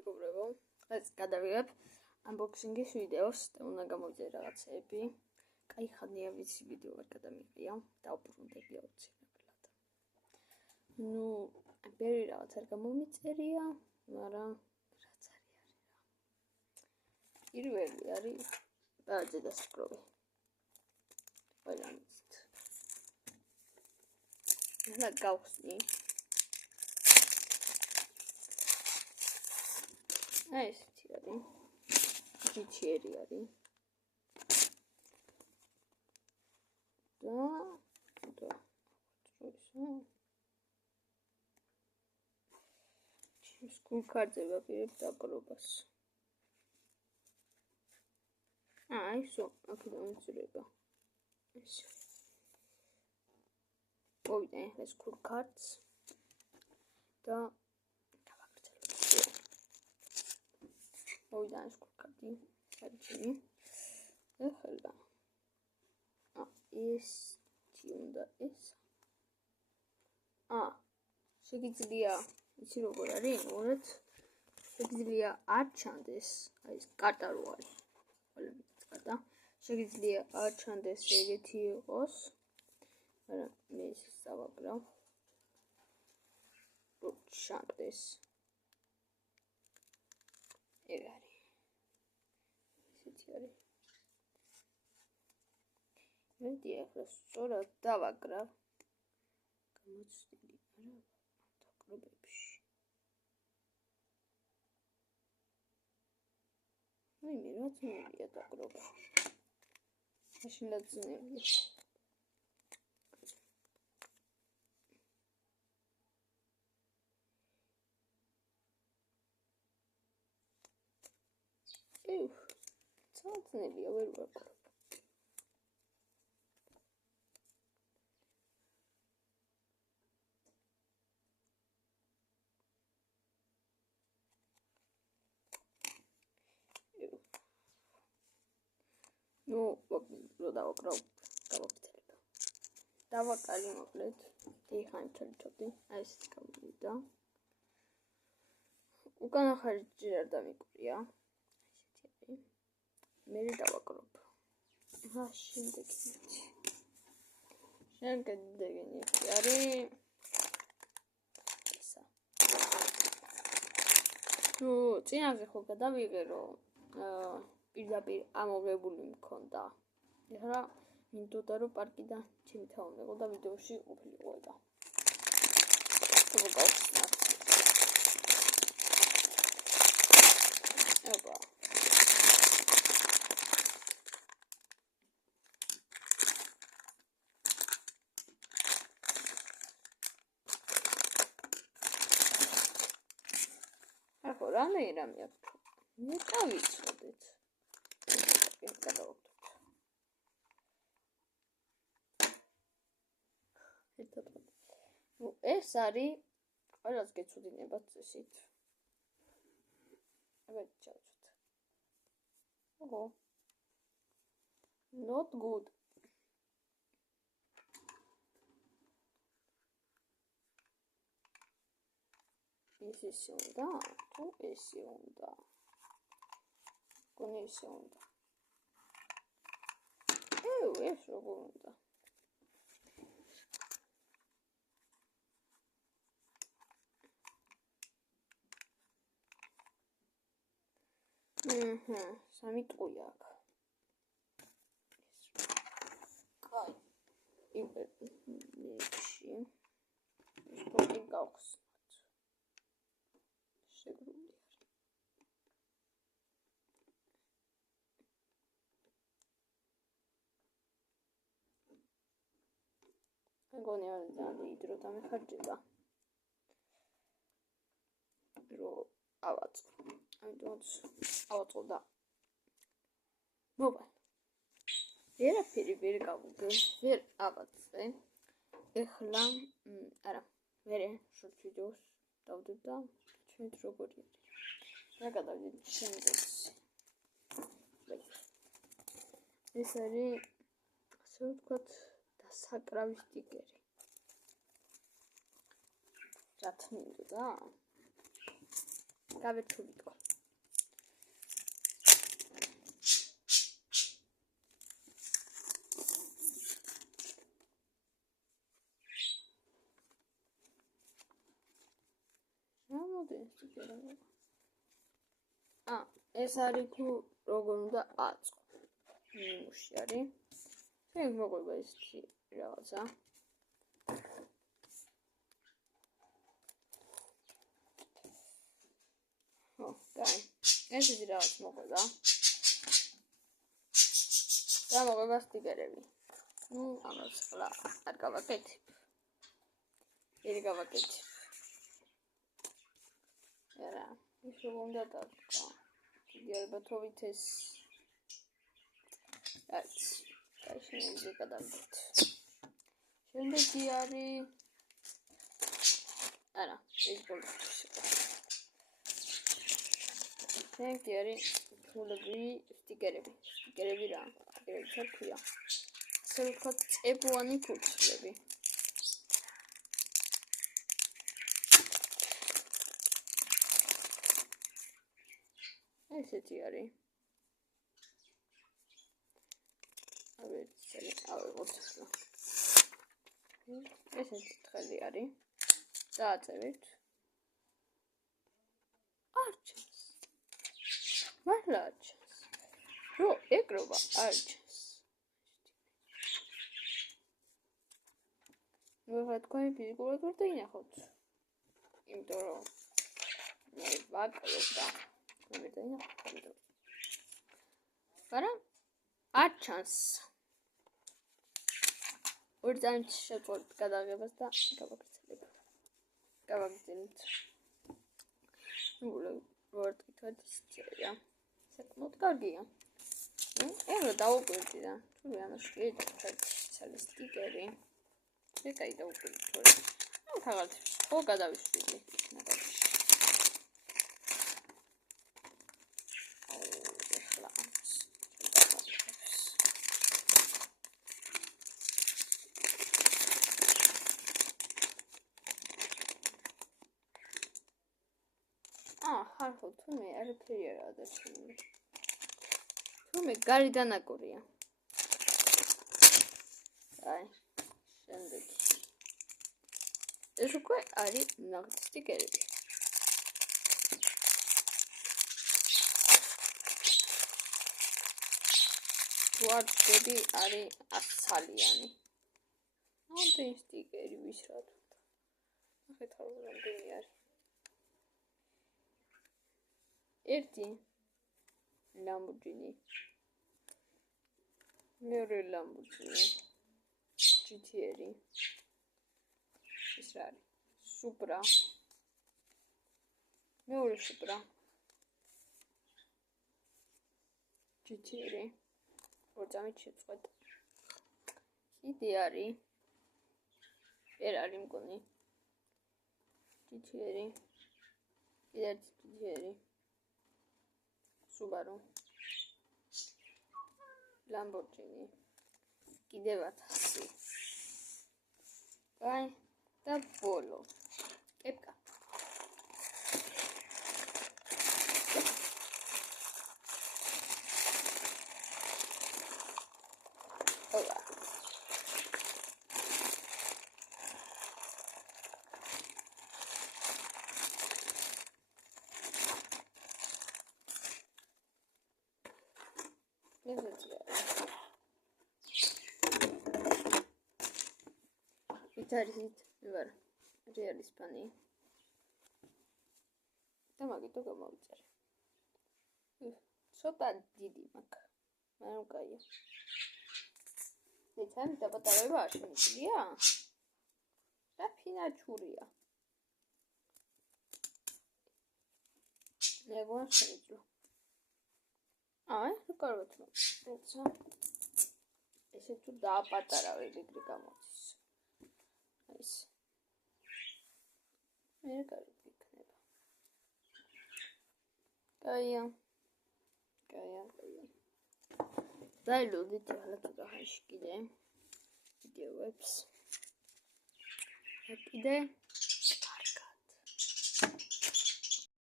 მეგობრებო, დღეს გადავიღებ unboxing-ის ვიდეოს და უნდა გამოვიწერე რაღაცეები. Კაი ხანია ვიცი ვიდეო არ გადამიყია, დავბრუნდები აუცილებლად. ბევრი რაღაც არ გამომიწერია, მაგრამ რაც არის რა. პირველი არის ბაძე და სკრობი. ყველა მისთ. და გავხსნი. ესეთი არის. ჯიჩერი არის. და სკულ კარტზე ვაპირებ დაპყრობას. ისო, აქედან ვიწრება. ესე. მოვიდა ახლა სკულ კარტს და მოვიდა სკულ კარტი, საჭირი. ახლა ეს უნდა ეს. შეგიძლია იცი როგორ არის? მოვიდეთ. შეგიძლია არ ჩანდეს, აი ეს კარტა რო არის. ყველაფერს კარტა. შეგიძლია არ ჩანდეს ეგეთი იყოს. მაგრამ მე ეს დავაკრავ. რო ჩანდეს. ეგ არის. ესეთი არის. მეტი ახლა სწორად დავაკრავ. გამოცდილი არა დაკრობებში. მე რაც მოვიდა დაკრობა. მაშინ დაძნები. ცალცნებია ვერ ვაკრობ. რო დავაკრავ, გავაფრთხილებ. დავაკალი მოკლედ. ეხან ჩაჭოდი. აი ეს გამოვიდა. უკანა ხარჯი არ დამიკვრია. ესეთი არის. მე დავაკრობ. შემდეგი არის ესა. წინაზე ხო გადავიღე რომ პირდაპირ ამოვლებული მქონდა. ეხლა მინდოდა რომ პარკიდან ჩემი თავმეყო და ვიდეოში ყოფილიყო და. ოპა. ახლა რამე აქვს? მე დავიცოდეთ. ეს არის ყველას გეცოდინებათ წესით. აბა ჩავწვდ. Not good. ეს უნდა, თუ ეს უნდა. კონე ეს უნდა. ეს როგორ უნდა? სამი ტყუი აქვს. კაი. იმეში. სპორტი გავხსნათ. შეგრული არის. მეგონი არ დრო დამეხარჯება. რო ავაწყო. ავაწყო და მოვა. ვერაფერი ვერ გავუგე, ვერ ავაწყე. ეხლა არა, მე შორტ ვიდეოს დავდებ და ჩვენთ როგორი არის. რა გადავიდეთ შემდეგში. ეს არის ასე ვთქვათ დასაკრავი სტიკერი. რა თმინდა? გავეთულითო. ეს არის თუ როგორ უნდა აწყო. მინუსი არის. შენ მოყვება ისეთი რაღაცა. კაი. ესეთი რაღაც მოყვება. და მოყვება სტიკერები. ამას ხლა არ გავაკეთებ. ვერ გავაკეთებ. არა, ის როგორ უნდა დადგა. იგი ალბათობით ეს არის. აი შეიძლება გადავიდეთ. შემდეგი არის არა, ეს ბოლოს. შემდეგი არის ფულები, სტიკერები. სტიკერები რა? სტიკერები საქმეა. ასე ვთქვათ, წებუანი ფურცლები. ესეთი არის. ესეთი თხელი არის. დააწევით. არჩევს. მართლა არჩევს. რო ეკრობა არჩევს. ნუ თქვენ ფიზიკურად ვერ დაინახოთ. იმიტომ რომ მე ვაკლებდა. მაგრამ არჩანს. ორ წამით შეწყოთ გადაღებას და გავაგრძელებთ. როგორ თქვით ისწია. საკმაოდ კარგია. ეხლა დავუკვირდი და თუ ამაში ეცალ სტიკერი. მე კაი დავუკვირდი თორე. თავად ხო გადავიშვიდი. ხარხო თუმე არაფერი არ ადარჩენილი. თუმე გარიდან აკურია. აი, შემდეგი. ეს უკვე არის ნახეთ სტიკერები. ვარდები არის 100-სალიანი. ამდენი სტიკერი ვის რა თქმა უნდა. ნახეთ რამდენი არის. ერთი Lamborghini. მეორე Lamborghini. GT-ერი. ეს რა არის? Supra. მეორე Supra. GT-ერი. ორ წამით შეწყვეტ. კიდე არის. Ferrari მგონი. GT-ერი. კიდე GT-ერი. Subaru, Lamborghini, კიდევ 1000. Აი, და ბოლო. კეპკა. ოპა. Itarit, ვარ. რეალ ისპანი. და მაგითო გამოვიწერე. ცოტა დიდი მაქვს. მაგრამ კაია. ეცან დაპატარება არ შემიძლია? და ფინაჩურია. ნეგო შეიძლება. აი, კარგად მოწა. ესე თუ დააპატარავე ეგრე გამოდის. ეს. მე კარგი იქნება. კაია. დაილოდეთ ახლა ცოტა ხანში კიდე ვიდეოებს. კიდე